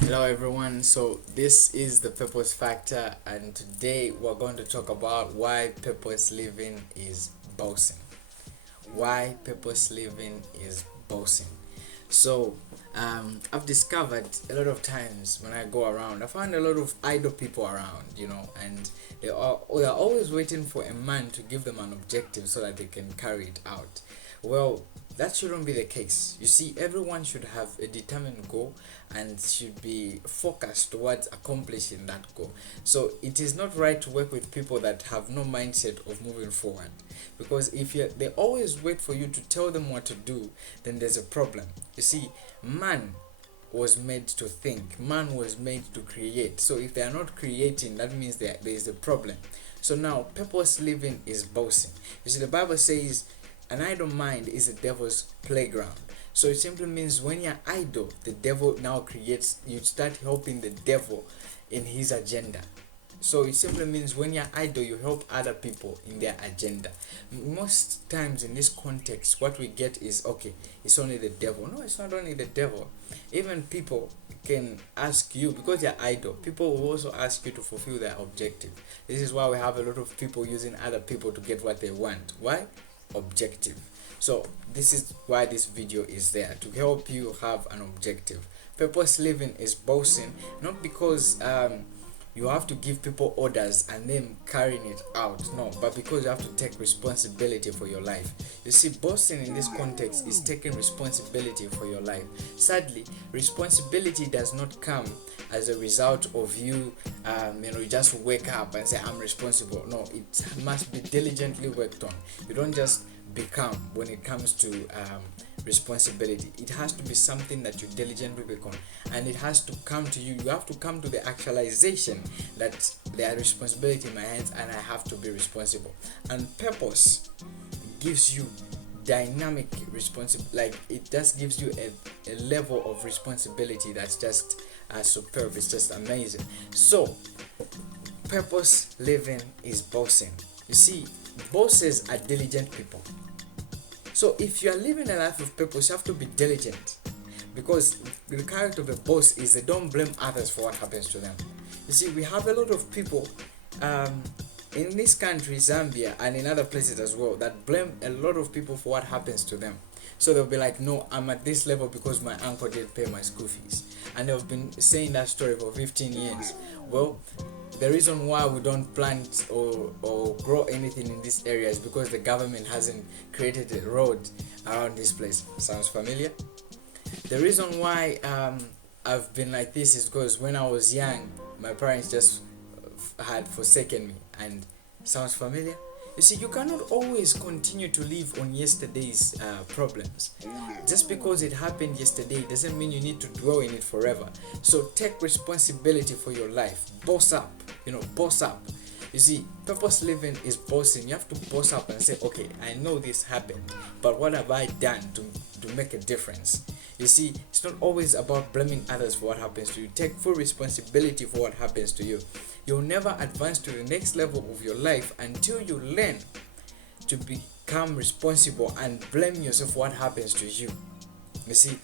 Hello everyone, so this is the Purpose Factor, and today we're going to talk about why purpose living is bossing. Why purpose living is bossing. So, I've discovered a lot of times when I go around, I find a lot of idle people around, and they're always waiting for a man to give them an objective so that they can carry it out. Well, that shouldn't be the case. You see, everyone should have a determined goal and should be focused towards accomplishing that goal. So it is not right to work with people that have no mindset of moving forward, because if they always wait for you to tell them what to do, then there's a problem. You see, man was made to think, man was made to create. So if they are not creating, that means there is a problem. So now purpose living is bossing. You see, the Bible says an idle mind is a devil's playground. So it simply means when you're idle, the devil now creates, you start helping the devil in his agenda. So it simply means when you're idle, you help other people in their agenda. Most times in this context, what we get is, okay, it's only the devil. No, it's not only the devil. Even people can ask you, because you're idle, people will also ask you to fulfill their objective. This is why we have a lot of people using other people to get what they want. Why? Objective. So this is why this video is there, to help you have an objective. Purpose living is bossing, not because you have to give people orders and then carrying it out, no, but because you have to take responsibility for your life. You see, bossing in this context is taking responsibility for your life. Sadly, responsibility does not come as a result of you you just wake up and say I'm responsible. No, it must be diligently worked on. You don't just become when it comes to responsibility. It has to be something that you diligently work on, and it has to come to you. You have to come to the actualization that there are responsibility in my hands and I have to be responsible. And purpose gives you dynamic responsibility, like it just gives you a level of responsibility that's just superb. It's just amazing. So purpose living is bossing. You see, bosses are diligent people. So if you are living a life of purpose, you have to be diligent, because the character of a boss is they don't blame others for what happens to them. You see, we have a lot of people in this country, Zambia, and in other places as well, that blame a lot of people for what happens to them. So they'll be like, no, I'm at this level because my uncle didn't pay my school fees. And they've been saying that story for 15 years. Well, the reason why we don't plant or grow anything in this area is because the government hasn't created a road around this place. Sounds familiar? The reason why I've been like this is because when I was young, my parents just had forsaken me. And sounds familiar? You see, you cannot always continue to live on yesterday's problems. Just because it happened yesterday doesn't mean you need to dwell in it forever. So take responsibility for your life. Boss up. Boss up. You see, purpose living is bossing. You have to boss up and say, okay, I know this happened, but what have I done to make a difference? You see, it's not always about blaming others for what happens to you. Take full responsibility for what happens to you. You'll never advance to the next level of your life until you learn to become responsible and blame yourself for what happens to you. You see,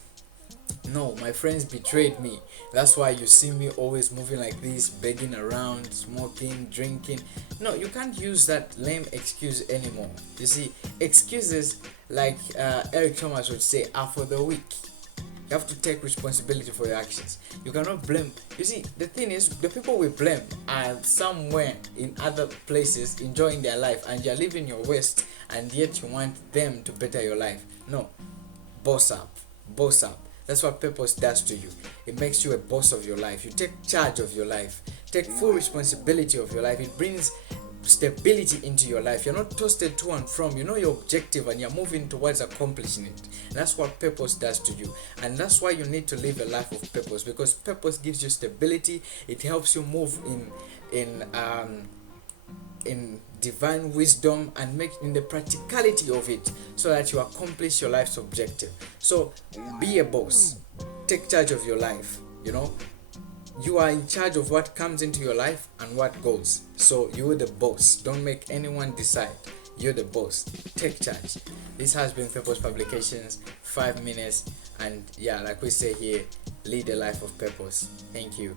no, my friends betrayed me. That's why you see me always moving like this, begging around, smoking, drinking. No, you can't use that lame excuse anymore. You see, excuses, like Eric Thomas would say, are for the weak. You have to take responsibility for your actions. You cannot blame. You see, the thing is, the people we blame are somewhere in other places enjoying their life, and you're living your worst, and yet you want them to better your life. No, boss up, boss up. That's what purpose does to you. It makes you a boss of your life. You take charge of your life. Take full responsibility of your life. It brings stability into your life. You're not tossed to and from. You know your objective and you're moving towards accomplishing it. And that's what purpose does to you. And that's why you need to live a life of purpose, because purpose gives you stability. It helps you move in divine wisdom and make in the practicality of it, so that you accomplish your life's objective. So be a boss. Take charge of your life. You are in charge of what comes into your life and what goes. So you're the boss. Don't make anyone decide. You're the boss. Take charge. This has been Purpose Publications 5 minutes And yeah, like we say here, lead a life of purpose. Thank you.